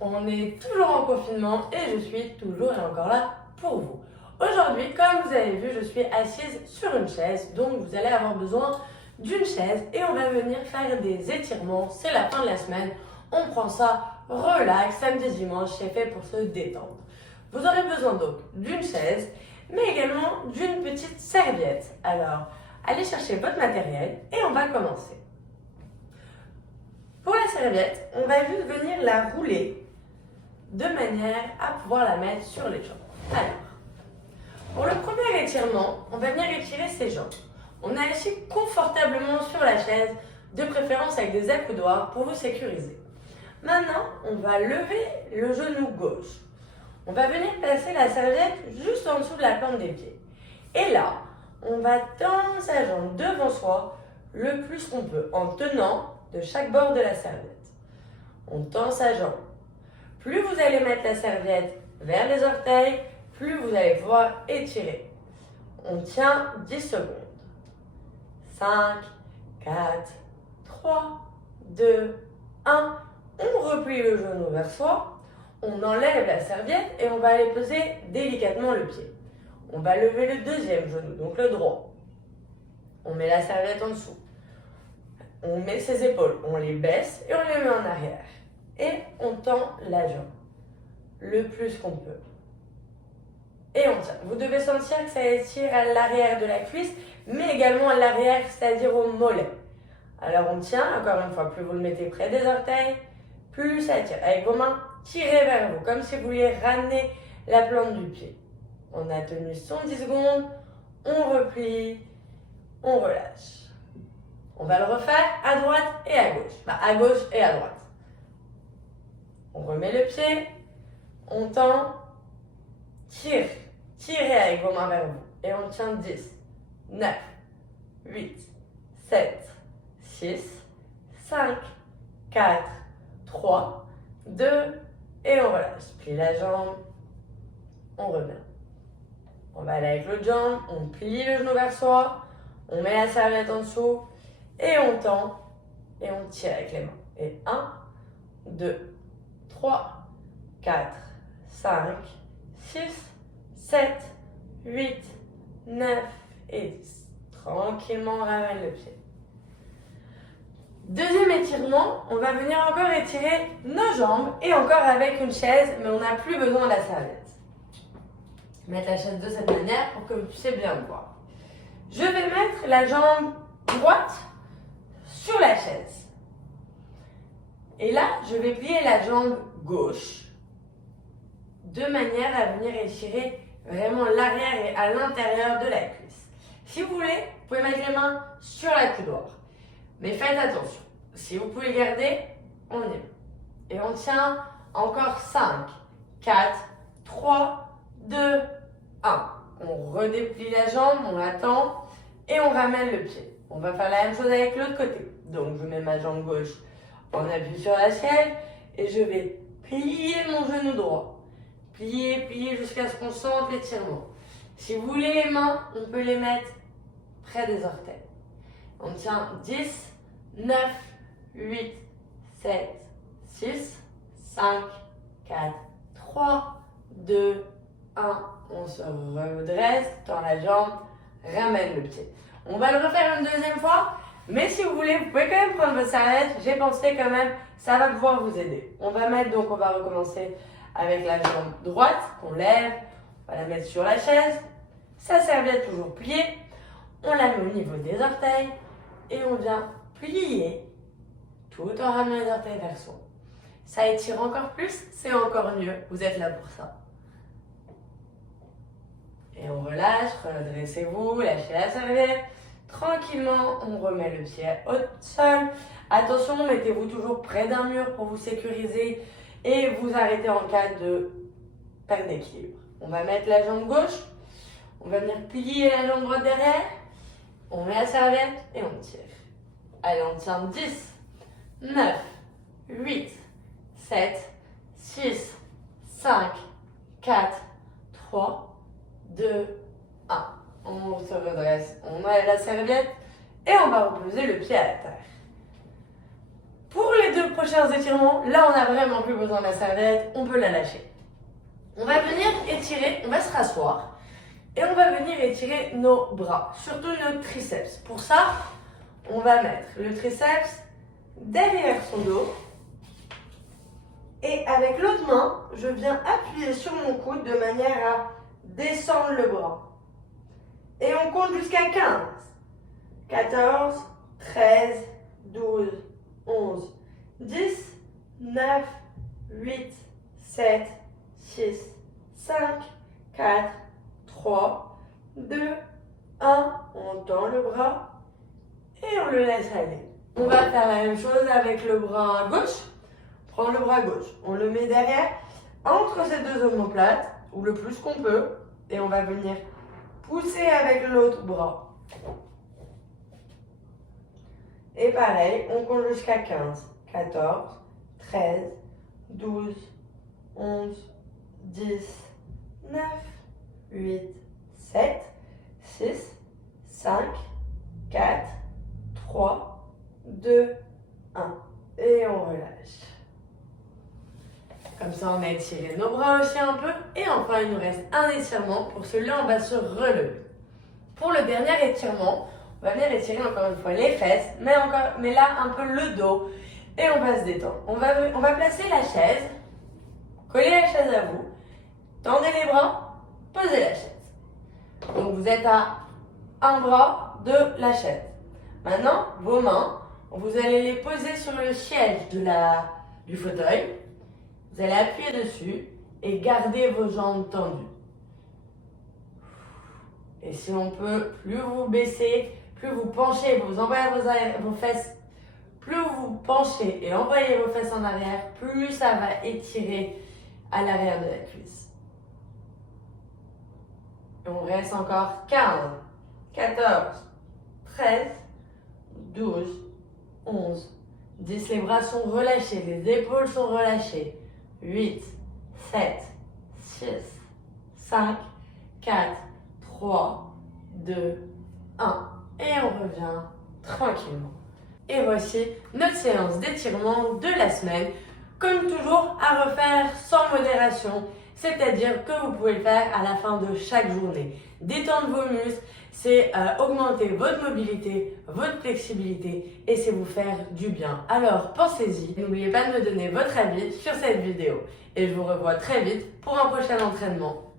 on est toujours en confinement et je suis toujours et encore là pour vous. Aujourd'hui, comme vous avez vu, je suis assise sur une chaise, donc vous allez avoir besoin d'une chaise et on va venir faire des étirements. C'est la fin de la semaine, on prend ça relax, samedi, dimanche, c'est fait pour se détendre. Vous aurez besoin donc d'une chaise, mais également d'une petite serviette. Alors, allez chercher votre matériel et on va commencer. Pour la serviette, on va juste venir la rouler de manière à pouvoir la mettre sur les jambes. Alors, pour le premier étirement, on va venir étirer ses jambes. On est assis confortablement sur la chaise, de préférence avec des accoudoirs pour vous sécuriser. Maintenant, on va lever le genou gauche. On va venir placer la serviette juste en dessous de la plante des pieds. Et là, on va tendre sa jambe devant soi le plus qu'on peut, en tenant de chaque bord de la serviette. On tend sa jambe. Plus vous allez mettre la serviette vers les orteils, plus vous allez pouvoir étirer. On tient 10 secondes. 5, 4, 3, 2, 1. On replie le genou vers soi. On enlève la serviette et on va aller poser délicatement le pied. On va lever le deuxième genou, donc le droit. On met la serviette en dessous. On met ses épaules, on les baisse et on les met en arrière. Et on tend la jambe le plus qu'on peut. Et on tient. Vous devez sentir que ça étire à l'arrière de la cuisse, mais également à l'arrière, c'est-à-dire au mollet. Alors on tient, encore une fois, plus vous le mettez près des orteils, plus ça tire. Avec vos mains, tirez vers vous, comme si vous vouliez ramener la plante du pied. On a tenu 110 secondes, on replie, on relâche. On va le refaire à droite et à gauche. À gauche et à droite. On remet le pied, on tend, tire. Tirez avec vos mains vers vous. Et on tient 10, 9, 8, 7, 6, 5, 4, 3, 2, et on relâche. Plie la jambe, on remet. On va aller avec l'autre jambe, on plie le genou vers soi, on met la serviette en dessous, et on tend, et on tire avec les mains. Et 1, 2, 3, 4, 5, 6, 7, 8, 9 et 10. Tranquillement, on ramène le pied. Deuxième étirement, on va venir encore étirer nos jambes et encore avec une chaise, mais on n'a plus besoin de la serviette. Mettre la chaise de cette manière pour que vous puissiez bien me voir. Je vais mettre la jambe droite sur la chaise. Et là, je vais plier la jambe gauche de manière à venir étirer vraiment l'arrière et à l'intérieur de la cuisse. Si vous voulez, vous pouvez mettre les mains sur la coudoir. Mais faites attention. Si vous pouvez garder, on y va. Et on tient encore 5, 4, 3, 2, 1. On redéplie la jambe, on l'attend et on ramène le pied. On va faire la même chose avec l'autre côté. Donc je mets ma jambe gauche en appui sur la chaise et je vais plier mon genou droit. Plier, plier jusqu'à ce qu'on sente l'étirement. Si vous voulez les mains, on peut les mettre près des orteils. On tient 10, 9, 8, 7, 6, 5, 4, 3, 2, 1. On se redresse, tend la jambe, ramène le pied. On va le refaire une deuxième fois, mais si vous voulez, vous pouvez quand même prendre votre serviette. J'ai pensé quand même, ça va pouvoir vous aider. On va recommencer avec la jambe droite qu'on lève. On va la mettre sur la chaise. Sa serviette toujours pliée. On la met au niveau des orteils et on vient plier tout en ramenant les orteils vers soi. Ça étire encore plus, c'est encore mieux. Vous êtes là pour ça. Et on relâche, redressez-vous, lâchez la serviette. Tranquillement, on remet le pied au sol. Attention, mettez-vous toujours près d'un mur pour vous sécuriser et vous arrêtez en cas de perte d'équilibre. On va mettre la jambe gauche. On va venir plier la jambe droite derrière. On met la serviette et on tire. Allez, on tient 10, 9, 8, 7, 6, 5, 4, 3, 2, 1. On se redresse, on met la serviette et on va reposer le pied à la terre. Pour les 2 prochains étirements, là on n'a vraiment plus besoin de la serviette, on peut la lâcher. On va venir étirer, on va se rasseoir et on va venir étirer nos bras, surtout nos triceps. Pour ça, on va mettre le triceps derrière son dos et avec l'autre main, je viens appuyer sur mon coude de manière à descendre le bras. Et on compte jusqu'à 15, 14, 13, 12, 11, 10, 9, 8, 7, 6, 5, 4, 3, 2, 1. On tend le bras et on le laisse aller. On va faire la même chose avec le bras gauche. On prend le bras gauche, on le met derrière, entre ces 2 omoplates, ou le plus qu'on peut, et on va venir pousser avec l'autre bras. Et pareil, on compte jusqu'à 15, 14, 13, 12, 11, 10, 9, 8, 7, 6, 5, 4, 3, 2, 1. Et on relâche. Comme ça, on a étiré nos bras aussi un peu. Et enfin, il nous reste un étirement. Pour celui-là, on va se relever. Pour le dernier étirement, on va venir étirer encore une fois les fesses, mais là, un peu le dos. Et on va se détendre. On va placer la chaise, coller la chaise à vous, tendez les bras, posez la chaise. Donc, vous êtes à un bras de la chaise. Maintenant, vos mains, vous allez les poser sur le siège du fauteuil. Vous allez appuyer dessus et garder vos jambes tendues. Et si on peut, plus vous baissez, plus vous penchez, vous envoyez vos fesses, plus vous penchez et envoyez vos fesses en arrière, plus ça va étirer à l'arrière de la cuisse. Et on reste encore 15, 14, 13, 12, 11, 10. Les bras sont relâchés, les épaules sont relâchées. 8, 7, 6, 5, 4, 3, 2, 1. Et on revient tranquillement. Et voici notre séance d'étirement de la semaine. Comme toujours, à refaire sans modération. C'est-à-dire que vous pouvez le faire à la fin de chaque journée. Détendre vos muscles, c'est augmenter votre mobilité, votre flexibilité et c'est vous faire du bien. Alors pensez-y, n'oubliez pas de me donner votre avis sur cette vidéo. Et je vous revois très vite pour un prochain entraînement.